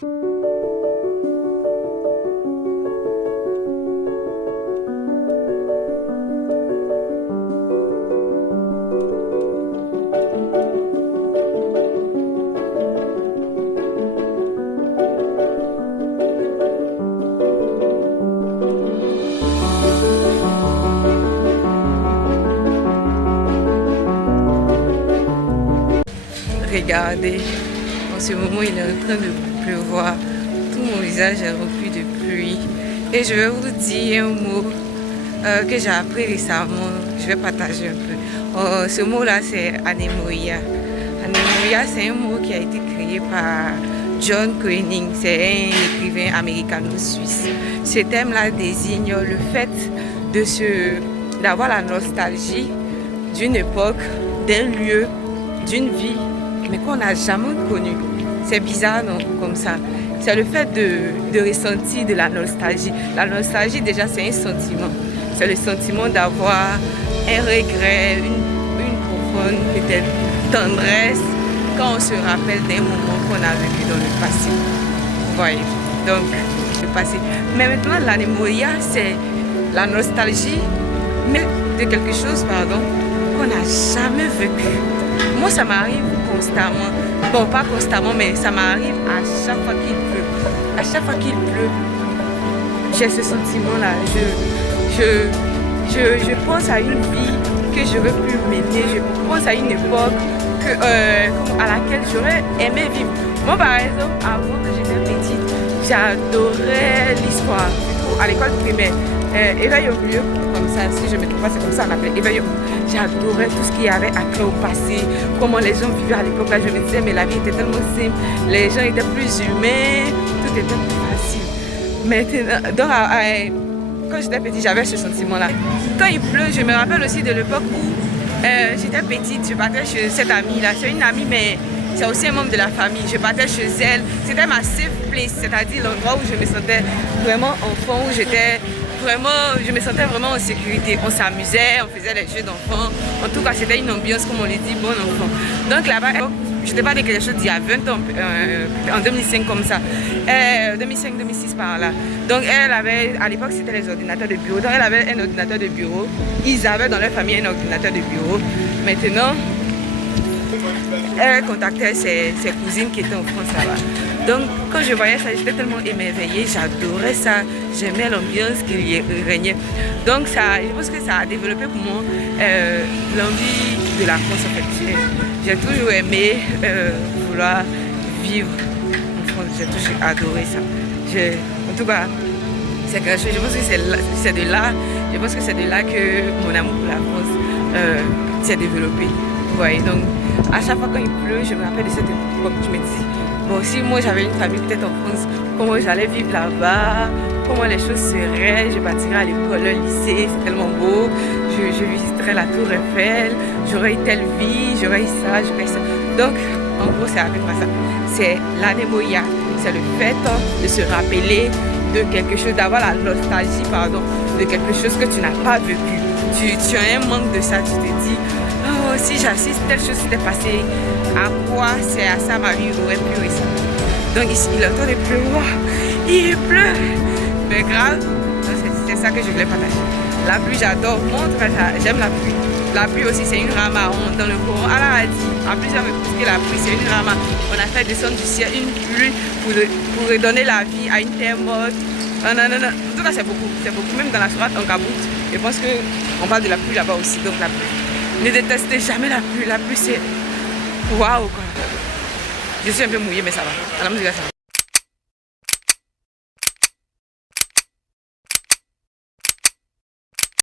Regardez, en ce moment il est en train de pleuvoir, tout mon visage est rempli de pluie et je vais vous dire un mot que j'ai appris récemment, je vais partager un peu. Ce mot là c'est anémoïa. Anémoïa c'est un mot qui a été créé par John Koenig, c'est un écrivain américano-suisse. Ce thème là désigne le fait d'avoir la nostalgie d'une époque, d'un lieu, d'une vie mais qu'on n'a jamais connu. C'est bizarre, non? Comme ça. C'est le fait de ressentir de la nostalgie. La nostalgie, déjà, c'est un sentiment. C'est le sentiment d'avoir un regret, une profonde, peut-être, tendresse quand on se rappelle d'un moment qu'on a vécu dans le passé. Vous voyez? Donc, le passé. Mais maintenant, l'anémoïa, c'est la nostalgie, mais de quelque chose, pardon, qu'on n'a jamais vécu. Moi, ça m'arrive constamment. Bon, pas constamment, mais ça m'arrive à chaque fois qu'il pleut. À chaque fois qu'il pleut, j'ai ce sentiment-là. Je pense à une vie que j'aurais pu mener. Je pense à une époque à laquelle j'aurais aimé vivre. Moi, par exemple, avant que j'étais petite, j'adorais l'histoire, surtout à l'école primaire. Éveil au milieu, comme ça, si je ne me trompe pas, c'est comme ça qu'on appelait éveil au milieu. J'adorais tout ce qu'il y avait à créer au passé, comment les gens vivaient à l'époque. Là, je me disais, mais la vie était tellement simple, les gens étaient plus humains, tout était plus facile. Maintenant, donc, quand j'étais petite, j'avais ce sentiment-là. Quand il pleut, je me rappelle aussi de l'époque où j'étais petite, je partais chez cette amie-là. C'est une amie, mais c'est aussi un membre de la famille. Je partais chez elle. C'était ma safe place, c'est-à-dire l'endroit où je me sentais vraiment enfant, où je me sentais vraiment en sécurité. On s'amusait, on faisait les jeux d'enfants. En tout cas, c'était une ambiance, comme on le dit, bon enfant. Donc là-bas, je te parle de quelque chose d'il y a 20 ans, en 2005 comme ça. 2005-2006 par là. Donc elle avait, à l'époque c'était les ordinateurs de bureau. Donc elle avait un ordinateur de bureau. Ils avaient dans leur famille un ordinateur de bureau. Maintenant, elle contactait ses cousines qui étaient en France là-bas. Donc quand je voyais ça, j'étais tellement émerveillée, j'adorais ça, j'aimais l'ambiance qui y régnait. Donc ça, je pense que ça a développé pour moi l'envie de la France en fait. J'ai toujours aimé vouloir vivre en France, j'ai toujours adoré ça. En tout cas, c'est quelque chose, je pense que c'est de là, je pense que c'est de là que mon amour pour la France s'est développé. Vous voyez, donc à chaque fois quand il pleut, je me rappelle de cette époque, je me dis, bon, si moi j'avais une famille peut-être en France, comment j'allais vivre là-bas, comment les choses seraient, je partirais à l'école, au lycée, c'est tellement beau, je visiterais la tour Eiffel, j'aurais eu telle vie, j'aurais eu ça, j'aurais eu ça. Donc, en gros, c'est à peu près ça. C'est l'anémoïa, c'est le fait de se rappeler de quelque chose, d'avoir la nostalgie, pardon, de quelque chose que tu n'as pas vécu. Tu as un manque de ça, tu te dis, oh, si j'assiste, telle chose s'était passée, à quoi c'est à ça ma vie aurait pu réussir. Donc ici, il est en train de pleuvoir, il pleut, mais grave, c'est ça que je voulais partager. La pluie, j'adore, j'aime la pluie. La pluie aussi, c'est une rama. Dans le Coran, Allah a dit, en plusieurs reprises, que la pluie, c'est une rama. On a fait descendre du ciel une pluie pour redonner la vie à une terre morte. Non. En tout cas, c'est beaucoup. Même dans la sourate en Kabout, je pense qu'on parle de la pluie là-bas aussi. Donc la pluie, ne détestez jamais la pluie. La pluie, c'est waouh quoi. Je suis un peu mouillée, mais ça va.